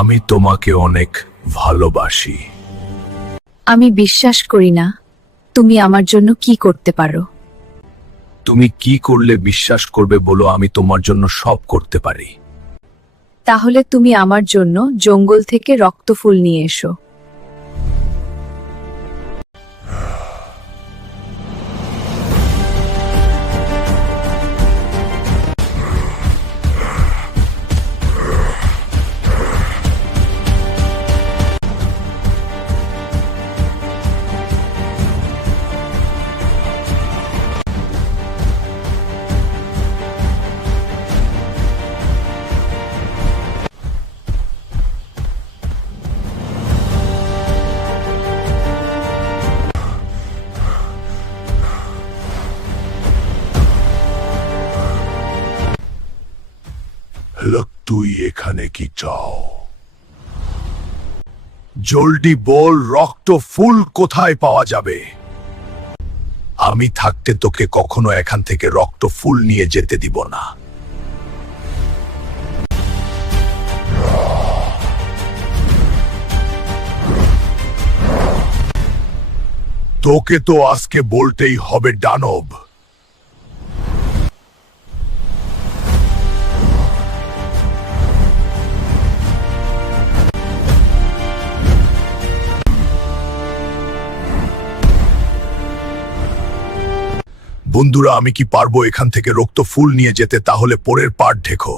আমি তোমাকে অনেক ভালোবাসি। আমি বিশ্বাস করি না তুমি আমার জন্য কি করতে পারো। তুমি কি করলে বিশ্বাস করবে বলো? আমি তোমার জন্য সব করতে পারি। তাহলে তুমি আমার জন্য জঙ্গল থেকে রক্তফুল নিয়ে এসো। লোক, তুই এখানে কি চাও? জলদি বল, রক্ত ফুল কোথায় পাওয়া যাবে? আমি থাকতে তোকে কখনো এখান থেকে রক্ত ফুল নিয়ে যেতে দিব না। তোকে তো আজকে বলতেই হবে দানব। বন্ধুরা, আমি কি পারবো এখান থেকে রক্ত ফুল নিয়ে যেতে? তাহলে পরের পার্ট দেখো।